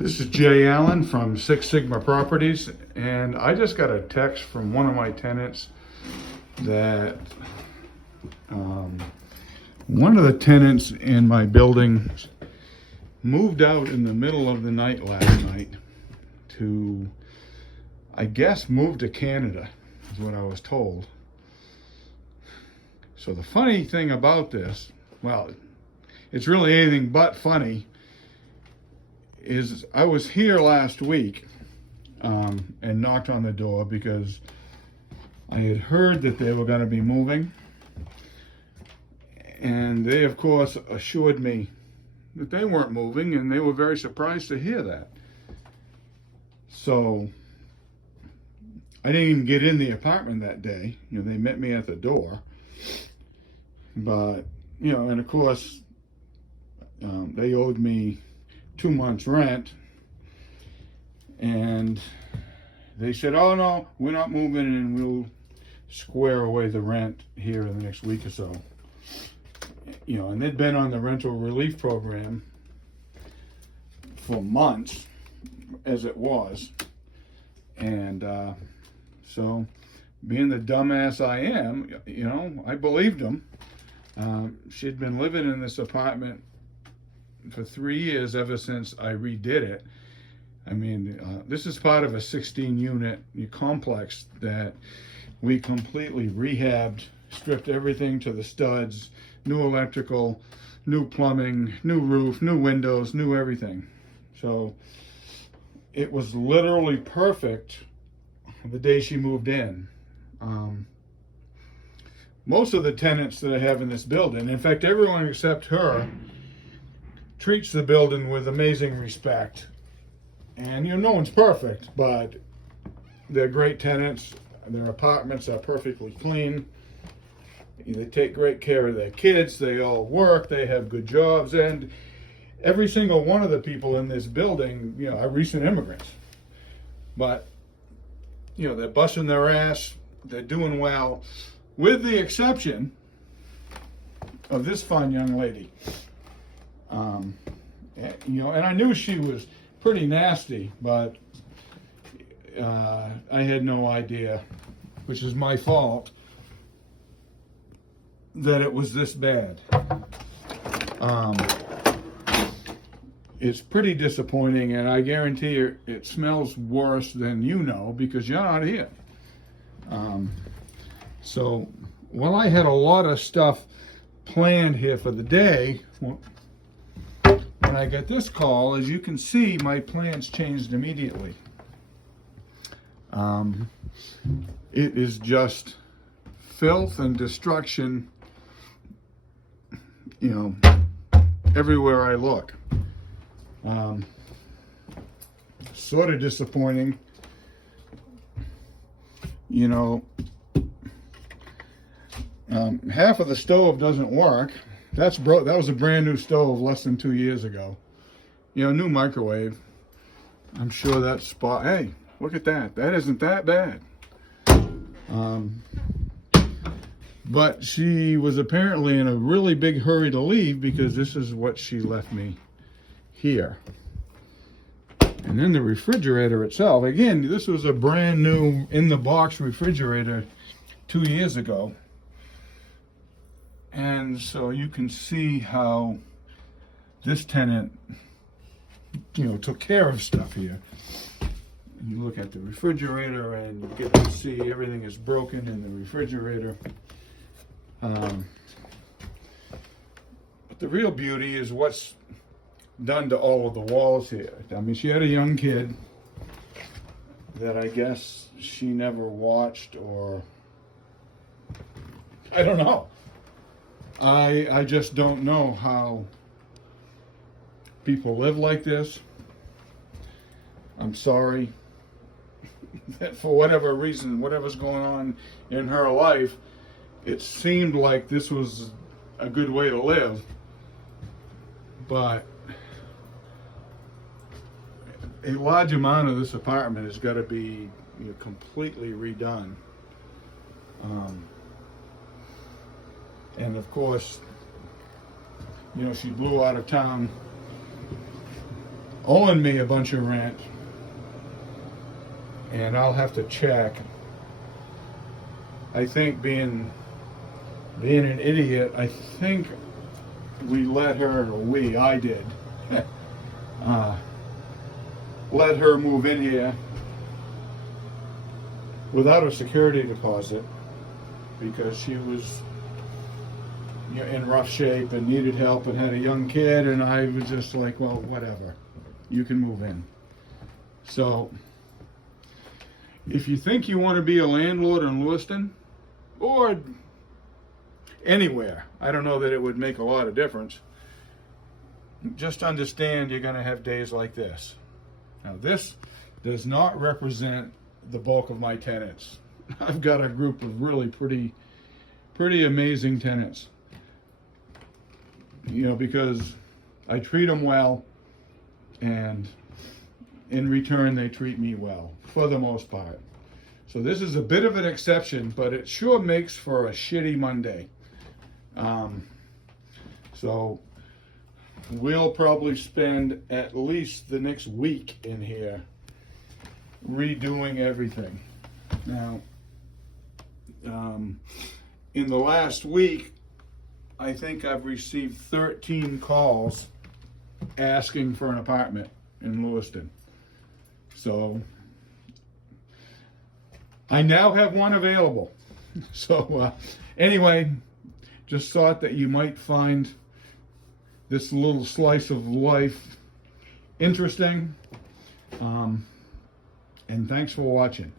This is Jay Allen from Six Sigma Properties, and I just got a text from one of my tenants that one of the tenants in my building moved out in the middle of the night last night to, I guess, move to Canada, is what I was told. So the funny thing about this, well, it's really anything but funny, is I was here last week and knocked on the door because I had heard that they were going to be moving, and they of course assured me that they weren't moving, and they were very surprised to hear that. So I didn't even get in the apartment that day. They met me at the door, but and of course they owed me 2 months rent, and they said, oh no, we're not moving, and we'll square away the rent here in the next week or so. And they'd been on the rental relief program for months as it was, and so being the dumbass I am, I believed them. She'd been living in this apartment for 3 years, ever since I redid it. I mean, this is part of a 16-unit complex that we completely rehabbed, stripped everything to the studs, new electrical, new plumbing, new roof, new windows, new everything. So it was literally perfect the day she moved in. Most of the tenants that I have in this building, in fact, everyone except her, treats the building with amazing respect. And no one's perfect, but they're great tenants. Their apartments are perfectly clean. They take great care of their kids. They all work. They have good jobs. And every single one of the people in this building, are recent immigrants. But, they're busting their ass. They're doing well, with the exception of this fine young lady. And I knew she was pretty nasty, but I had no idea, which is my fault, that it was this bad. It's pretty disappointing, and I guarantee you it smells worse than because you're not here. So while I had a lot of stuff planned here for the day, when I got this call, as you can see, my plans changed immediately. It is just filth and destruction, everywhere I look. Sort of disappointing. Half of the stove doesn't work. That was a brand new stove less than 2 years ago. New microwave. I'm sure that spot. Hey, look at that. That isn't that bad. But she was apparently in a really big hurry to leave, because this is what she left me here. And then the refrigerator itself. Again, this was a brand new in the box refrigerator 2 years ago. And so you can see how this tenant, took care of stuff here. And you look at the refrigerator and you get to see everything is broken in the refrigerator. But the real beauty is what's done to all of the walls here. I mean, she had a young kid that I guess she never watched, or I don't know. I just don't know how people live like this. I'm sorry that for whatever reason, whatever's going on in her life, it seemed like this was a good way to live. But a large amount of this apartment has got to be completely redone. And of course, she blew out of town owing me a bunch of rent, and I'll have to check. I think being an idiot, I think we let her, or I did, let her move in here without a security deposit because she was, you know, in rough shape and needed help and had a young kid, and I was just like, well, whatever, you can move in. So if you think you want to be a landlord in Lewiston or anywhere, I don't know that it would make a lot of difference. Just understand you're going to have days like this. Now, this does not represent the bulk of my tenants. I've got a group of really pretty amazing tenants. You know, because I treat them well, and in return they treat me well, for the most part. So this is a bit of an exception, but it sure makes for a shitty Monday. So we'll probably spend at least the next week in here redoing everything. Now, in the last week, I think I've received 13 calls asking for an apartment in Lewiston. So I now have one available. So anyway, just thought that you might find this little slice of life interesting. And thanks for watching.